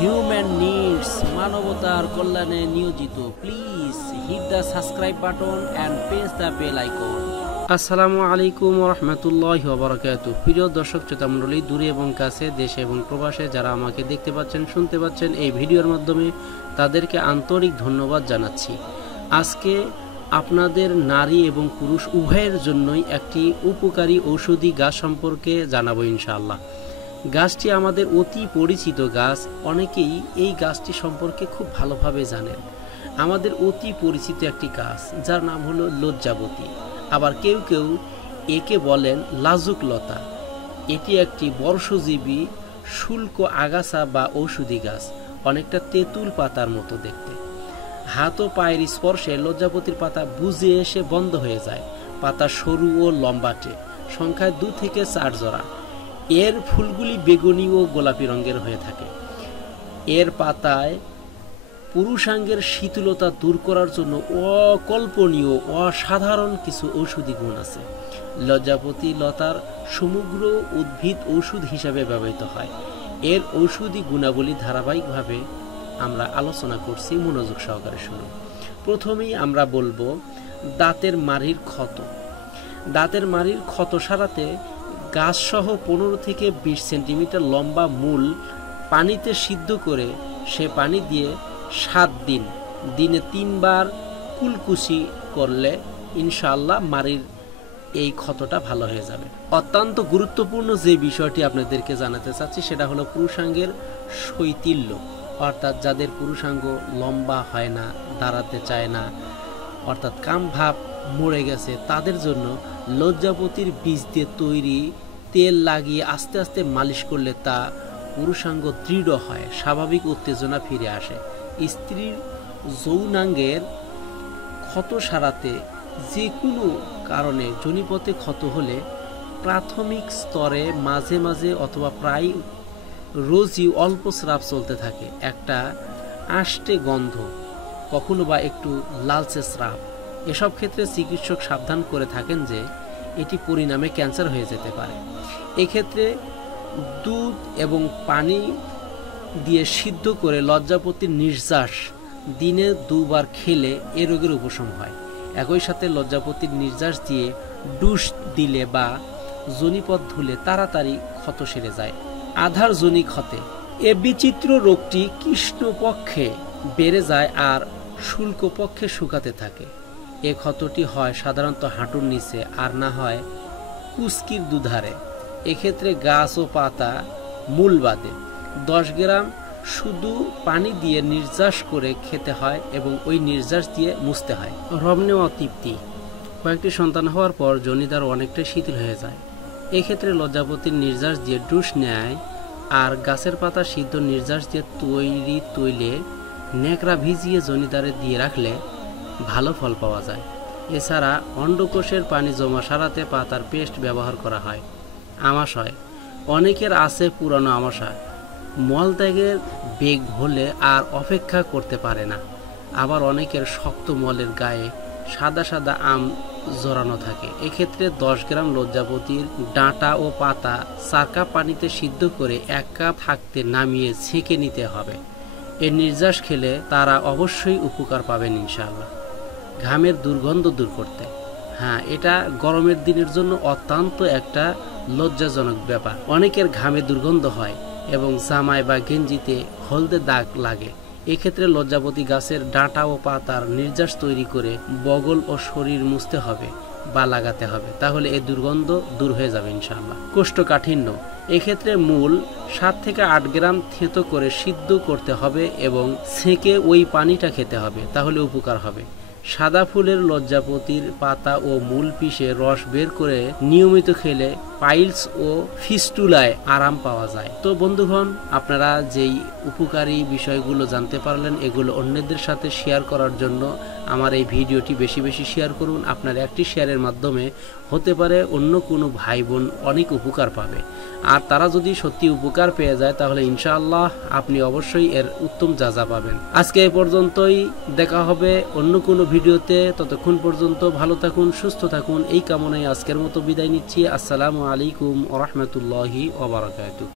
Human needs, মানবতার কল্যাণে নিয়োজিত। Please hit the subscribe button and press the bell icon. আসসালামু আলাইকুম ওয়া রাহমাতুল্লাহি ওয়া বারাকাতুহু। প্রিয় দর্শক শ্রোতা মণ্ডলী, দূরে এবং কাছে, দেশে এবং প্রবাসে যারা আমাকে দেখতে পাচ্ছেন, শুনতে পাচ্ছেন এই ভিডিওর মাধ্যমে, তাদেরকে আন্তরিক ধন্যবাদ জানাচ্ছি। আজকে আপনাদের নারী এবং পুরুষ উভয়ের জন্যই একটি উপকারী ঔষধি গাছ সম্পর্কে জানাবো ইনশাআল্লাহ। গাছটি আমাদের অতি পরিচিত গাছ, অনেকেই এই গাছটি সম্পর্কে খুব ভালোভাবে জানেন। আমাদের অতি পরিচিত একটি গাছ যার নাম হলো লজ্জাবতী, আবার কেউ কেউ একে বলেন লাজুক লতা। এটি একটি বর্ষজীবী শুল্ক আগাছা বা ঔষধি গাছ, অনেকটা তেঁতুল পাতার মতো দেখতে। হাত ও পায়ের স্পর্শে লজ্জাবতীর পাতা বুজে এসে বন্ধ হয়ে যায়। পাতা সরু ও লম্বাটে, সংখ্যায় 2 থেকে 4 জোড়া। এর ফুলগুলি বেগুনি ও গোলাপি রঙের হয়ে থাকে। এর পাতায় পুরুষাঙ্গের শীতলতা দূর করার জন্য অকল্পনীয় অসাধারণ কিছু ঔষধি গুণ আছে। লজ্জাবতী লতার সমগ্র উদ্ভিদ ঔষধ হিসাবে ব্যবহৃত হয়। এর ঔষধি গুণাবলী ধারাবাহিকভাবে আমরা আলোচনা করছি, মনোযোগ সহকারে শুনুন। প্রথমেই আমরা বলবো দাঁতের মাড়ির ক্ষত। দাঁতের মাড়ির ক্ষত সারাতে গাছসহ 15 থেকে 20 সেন্টিমিটার লম্বা মূল পানিতে সিদ্ধ করে সে পানি দিয়ে 7 দিন দিনে 3 বার কুলকুচি করলে ইনশাআল্লাহ মাড়ির এই ক্ষতটা ভালো হয়ে যাবে। অত্যন্ত গুরুত্বপূর্ণ যে বিষয়টি আপনাদেরকে জানাতে চাচ্ছি সেটা হলো পুরুষাঙ্গের শৈথিল্য, অর্থাৎ যাদের পুরুষাঙ্গ লম্বা হয় না, দাঁড়াতে চায় না, অর্থাৎ কাম ভাব মরে গেছে, তাদের জন্য লজ্জাবতীর বীজ দিয়ে তৈরি তেল লাগিয়ে আস্তে আস্তে মালিশ করলে তা পুরুষাঙ্গ দৃঢ় হয়, স্বাভাবিক উত্তেজনা ফিরে আসে। স্ত্রীর যৌনাঙ্গের ক্ষত সারাতে যে কোনো কারণে যোনিপথে ক্ষত হলে প্রাথমিক স্তরে মাঝে মাঝে অথবা প্রায় রোজই অল্প স্রাব চলতে থাকে, একটা আষ্টে গন্ধ, কখনো বা একটু লালচে স্রাব। এসব ক্ষেত্রে চিকিৎসক সাবধান করে থাকেন যে এটি পরিণামে ক্যান্সার হয়ে যেতে পারে। এক্ষেত্রে দুধ এবং পানি দিয়ে সিদ্ধ করে লজ্জাবতীর নির্যাস দিনে 2 বার খেলে এ রোগের উপশম হয়। একই সাথে লজ্জাবতীর নির্যাস দিয়ে ডুস দিলে বা যোনিপথ ধুলে তাড়াতাড়ি ক্ষত সেরে যায়। আধার যোনি ক্ষতে এ বিচিত্র রোগটি কৃষ্ণপক্ষে বেড়ে যায় আর শুল্ক পক্ষে শুকাতে থাকে। এ ক্ষতটি হয় সাধারণত হাঁটুর নিচে, আর না হয় কুস্কির দুধারে। এক্ষেত্রে গাছ ও পাতা মূল বাদে 10 গ্রাম শুধু পানি দিয়ে নির্যাস করে খেতে হয় এবং ওই নির্যাস দিয়ে মুছতে হয়। রমণী অতৃপ্তি, কয়েকটি সন্তান হওয়ার পর জনিদার অনেকটাই শিথিল হয়ে যায়। এক্ষেত্রে লজ্জাবতীর নির্যাস দিয়ে ডুস নেয় আর গাছের পাতা সিদ্ধ নির্যাস দিয়ে তৈরি তৈলে ন্যাকড়া ভিজিয়ে জনিদারে দিয়ে রাখলে ভালো ফল পাওয়া যায়। এছাড়া অন্ডকোষের পানি জমা সারাতে পাতার পেস্ট ব্যবহার করা হয়। আমাশয়, অনেকের আছে পুরানো আমাশা, মলত্যাগের বেগ হলে আর অপেক্ষা করতে পারে না। আবার অনেকের শক্ত মলের গায়ে সাদা সাদা আম জড়ানো থাকে। এক্ষেত্রে 10 গ্রাম লজ্জাবতীর ডাঁটা ও পাতা 4 কাপ পানিতে সিদ্ধ করে 1 কাপ থাকতে নামিয়ে ছেঁকে নিতে হবে। এর নির্যাস খেলে তারা অবশ্যই উপকার পাবেন ইনশাআল্লাহ। ঘামের দুর্গন্ধ দূর করতে, হ্যাঁ, এটা গরমের দিনের জন্য অত্যন্ত একটা লজ্জাজনক ব্যাপার। অনেকের ঘামে দুর্গন্ধ হয় এবং জামায় বা গেঞ্জিতে হলদে দাগ লাগে। এক্ষেত্রে লজ্জাবতী গাছের ডাঁটা ও পাতার নির্যাস তৈরি করে বগল ও শরীর মুছতে হবে বা লাগাতে হবে, তাহলে এই দুর্গন্ধ দূর হয়ে যাবে ইনশাআল্লাহ। কোষ্ঠকাঠিন্য, এক্ষেত্রে মূল 7 থেকে 8 গ্রাম থেঁতো করে সিদ্ধ করতে হবে এবং ছেঁকে ওই পানিটা খেতে হবে, তাহলে উপকার হবে। সাদা ফুলের লজ্জাবতীর পাতা ও মূল পিষে রস বের করে নিয়মিত খেলে পাইলস ও ফিস্টুলায় আরাম পাওয়া যায়। তো বন্ধুগণ, আপনারা যেই উপকারী বিষয়গুলো জানতে পারলেন, এগুলো অন্যদের সাথে শেয়ার করার জন্য আমার এই ভিডিওটি বেশি বেশি শেয়ার করুন। আপনার একটি শেয়ারের মাধ্যমে হতে পারে অন্য কোনো ভাই বোন অনেক উপকার পাবে, আর তারা যদি সত্যি উপকার পেয়ে যায় তাহলে ইনশাআল্লাহ আপনি অবশ্যই এর উত্তম যাজা পাবেন। আজকে এই পর্যন্তই, দেখা হবে অন্য কোনো ভিডিওতে। ততক্ষণ পর্যন্ত ভালো থাকুন, সুস্থ থাকুন, এই কামনায় আজকের মতো বিদায় নিচ্ছি। আসসালামু আলাইকুম ওয়া রাহমাতুল্লাহি ওয়া বারাকাতুহু।